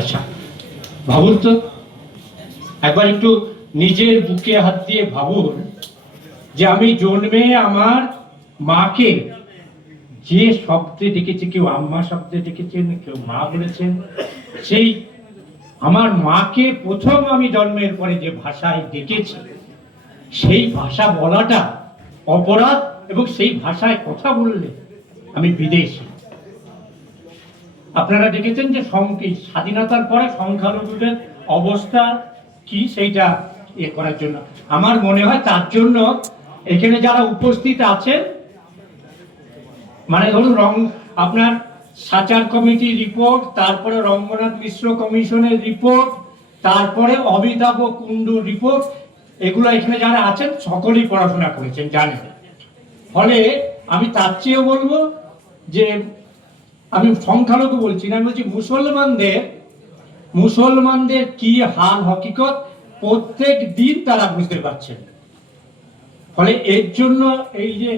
ভাষা। ভাবুন তো, একবার একটু নিজের বুকে হাত দিয়ে ভাবুন যে আমি জন্মে আমার মাকে যে শব্দে ডেকেছে, কেউ আম্মা শব্দে ডেকেছেন, কেউ মা বলেছেন, সেই আমার মাকে প্রথম আমি জন্মের পরে যে ভাষায় ডেকেছি সেই ভাষা বলাটা অপরাধ, এবং সেই ভাষায় কথা বললে আমি বিদেশী। আপনারা দেখেছেন যে স্বাধীনতার পরে সংখ্যালঘুদের অবস্থা কি, সেইটা করার জন্য আমার মনে হয় তার জন্য এখানে যারা উপস্থিত আছেন, মানে ধরুন আপনার সাচার কমিটির রিপোর্ট, তারপরে রঙ্গনাথ মিশ্র কমিশনের রিপোর্ট, তারপরে অমিতাভ কুণ্ডুর রিপোর্ট, এগুলো এখানে যারা আছেন সকলেই পড়াশোনা করেছেন, জানেন। ফলে আমি তার চেয়েও বলবো যে আমি সংখ্যালঘু বলছি না, আমি বলছি মুসলমানদের কি হাল হকিকত প্রত্যেক দিন তারা বুঝতে পারছেন। ফলে এর জন্য এই যে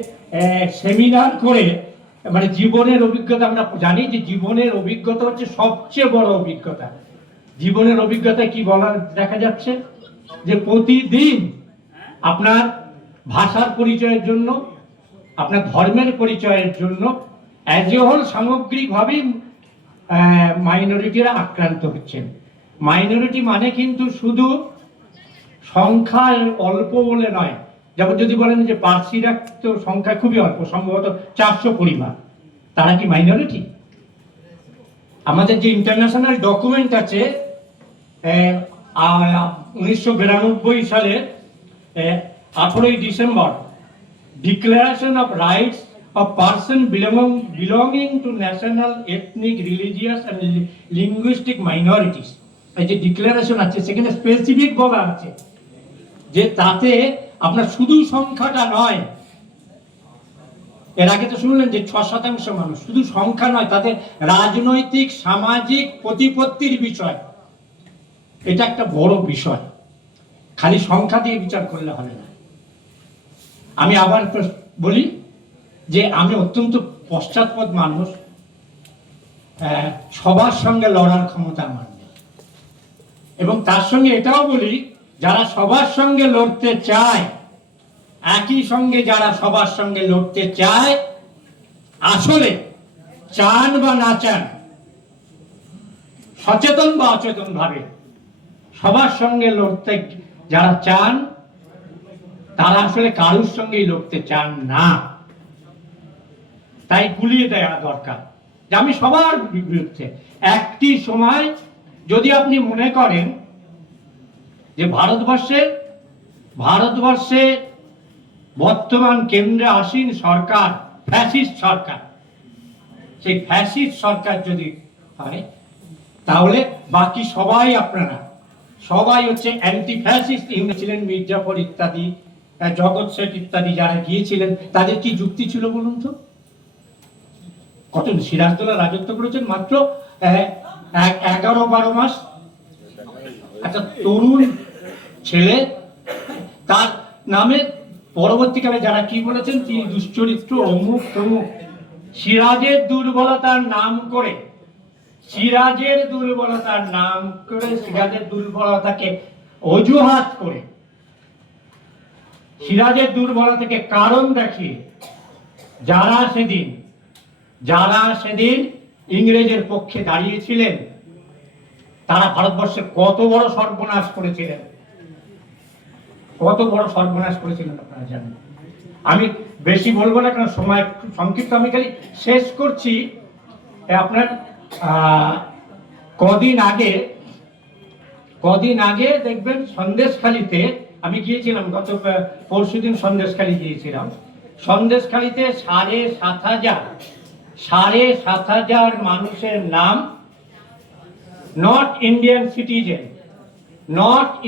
সেমিনার করে, মানে জীবনের অভিজ্ঞতা, আমরা জানি যে জীবনের অভিজ্ঞতা হচ্ছে সবচেয়ে বড় অভিজ্ঞতা। জীবনের অভিজ্ঞতা কি বলার দেখা যাচ্ছে যে প্রতিদিন আপনার ভাষার পরিচয়ের জন্য, আপনার ধর্মের পরিচয়ের জন্য অ্যাজ এ হোল সামগ্রিকভাবেই মাইনরিটিরা আক্রান্ত হচ্ছেন। মাইনরিটি মানে কিন্তু শুধু সংখ্যায় অল্প বলে নয়। যেমন যদি বলেন যে পার্সিরা তো সংখ্যা খুবই অল্প, সম্ভবত 400 পরিবার, তারা কি মাইনরিটি? আমাদের যে ইন্টারন্যাশনাল ডকুমেন্ট আছে 1992 সালে 18 December, declaration of rights of person belonging to national, ethnic, religious and linguistic minorities, এই যে ডিক্লারেশন আছে সেখানে স্পেসিফিক বলা আছে যে তাতে আপনার শুধু সংখ্যাটা নয়, এর আগে তো শুনলেন যে 6% মানুষ, শুধু সংখ্যা নয়, তাদের রাজনৈতিক সামাজিক প্রতিপত্তির বিষয়, এটা একটা বড় বিষয়। খালি সংখ্যা দিয়ে বিচার করলে হবে না। আমি আবার বলি যে আমি অত্যন্ত পশ্চাৎপদ মানুষ, সবার সঙ্গে লড়ার ক্ষমতা আমার নেই, এবং তার সঙ্গে এটাও বলি যারা সবার সঙ্গে লড়তে চায়, একই সঙ্গে যারা সবার সঙ্গে লড়তে চায়, আসলে চান বা না চান, সচেতন বা অচেতন ভাবে সবার সঙ্গে লড়তে যারা চান, তারা আসলে কারোর সঙ্গেই লড়তে চান না। তাই গুলিয়ে দেওয়া দরকার যে আমি সবার বিরুদ্ধে। একটি সময় যদি আপনি মনে করেন যে ভারতবর্ষে বর্তমান কেন্দ্রে আসীন সরকার ফ্যাসিস্ট সরকার, সেই ফ্যাসিস্ট সরকার যদি হয়, তাহলে বাকি সবাই, আপনারা সবাই হচ্ছে অ্যান্টি ফ্যাসিস্ট। ছিলেন মির্জাফর ইত্যাদি, জগৎ শেঠ ইত্যাদি যারা গিয়েছিলেন, তাদের কি যুক্তি ছিল বলুন তো? কত সিরাজদৌল্লা রাজত্ব করেছেন মাত্র 11-12 মাস। একটা তরুণ ছেলে, তার নামে পরবর্তীকালে যারা কি বলেছেন, তিনি দুশ্চরিত্র, অমুক তমুক। সিরাজের দুর্বলতার নাম করে, সিরাজের দুর্বলতাকে অজুহাত করে, সিরাজের দুর্বলতাকে কারণ দেখিয়ে যারা সেদিন ইংরেজের পক্ষে দাঁড়িয়েছিলেন, তারা ভারতবর্ষে কত বড় সর্বনাশ করেছিলেন, আপনারা জানেন। আমি বেশি বলবো না, কারণ সময় সংক্ষিপ্ত। আমি খালি শেষ করছি, আপনার কদিন আগে দেখবেন সন্দেশখালীতে আমি গিয়েছিলাম, গত পরশুদিন সন্দেশখালী গিয়েছিলাম। সন্দেশখালীতে 7,500 মানুষের নাম নট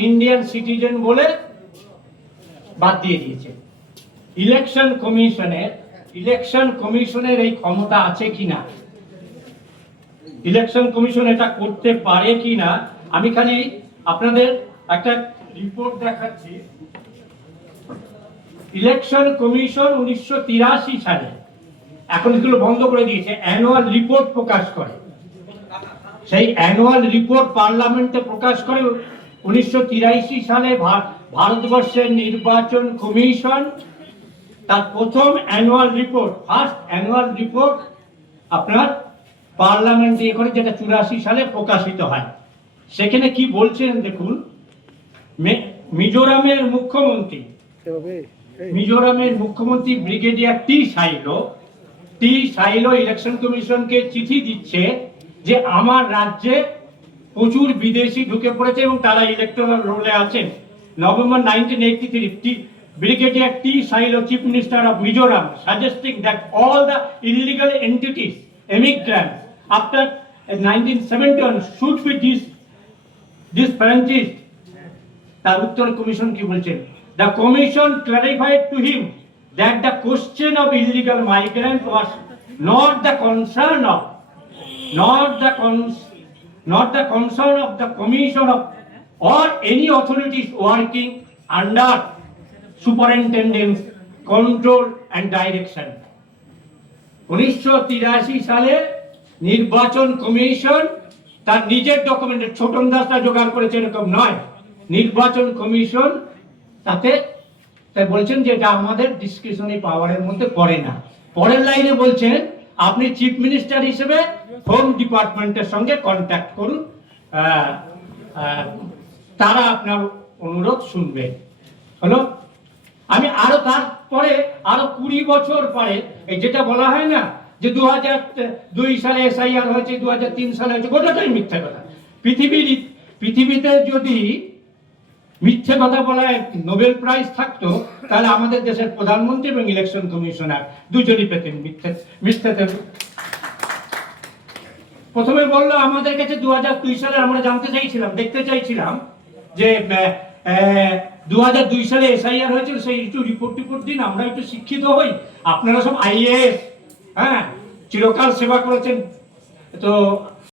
ইন্ডিয়ান সিটিজেন বলে বাদ দিয়ে দিয়েছে। ইলেকশন কমিশনের এই ক্ষমতা আছে কিনা, ইলেকশন কমিশন এটা করতে পারে কিনা, আমি খালি আপনাদের একটা রিপোর্ট দেখাচ্ছি। ইলেকশন কমিশন 1983 সালে, এখন এগুলো বন্ধ করে দিয়েছে, অ্যানুয়াল রিপোর্ট প্রকাশ করে। সেই অ্যানুয়াল রিপোর্ট পার্লামেন্টে প্রকাশ করে 1983 সালে ভারতবর্ষের নির্বাচন কমিশন তার প্রথম annual report, first annual report আপনার পার্লামেন্টে করে, যেটা 84 সালে প্রকাশিত হয়। সেখানে কি বলছেন দেখুন, মিজোরামের মুখ্যমন্ত্রী ব্রিগেডিয়ার টি সাইলো ইলেকশন কমিশনকে চিঠি দিচ্ছে যে আমার রাজ্যে প্রচুর বিদেশি ঢুকে পড়েছে এবং তারা ইলেকটোরাল রোলে আছেন। November 1983, Brigadier T. Sailo, Chief Minister of Mizoram, suggesting that all the illegal entities, immigrants, after 1971 should be disfranchised. তার উত্তর কমিশন কি বলছেন? The commission clarified to him that the question of illegal migrant was not the concern of the commission or any authorities working under superintendence, control and direction. 1983 সালে নির্বাচন commission তার নিজের ডকুমেন্টে, ছোটন দাসটা জোগাড় করেছে এরকম নয়, নির্বাচন কমিশন তাতে বলছেন যে এটা আমাদের ডিসক্রিশনারি পাওয়ারের মধ্যে পড়ে না। পরের লাইনে বলছেন আপনি চিফ মিনিস্টার হিসেবে হোম ডিপার্টমেন্টের সঙ্গে কন্ট্যাক্ট করুন, তারা আপনার অনুরোধ শুনবে। হলো, আমি আরো তারপরে আরো 20 বছর পরে এই যেটা বলা হয় না যে 2002 সালে এসআইআর হয়েছে, 2003 সালে হয়েছে, গোটাটাই মিথ্যা কথা। পৃথিবীতে যদি মিথ্যে কথা বলায় নোবেল প্রাইজ থাকতো তাহলে আমাদের দেশের প্রধানমন্ত্রী এবং ইলেকশন কমিশনার দুজনই পেতেন মিথ্যাতে। প্রথমে বললো আমাদের কাছে 2002 সালে, আমরা জানতে চাইছিলাম, দেখতে চাইছিলাম যে 2002 সালে এসআইআর হয়েছিল, সেই একটু রিপোর্ট দিন, আমরা একটু শিক্ষিত হই। আপনারা সব আইএএস, হ্যাঁ, চিরকাল সেবা করেছেন, তো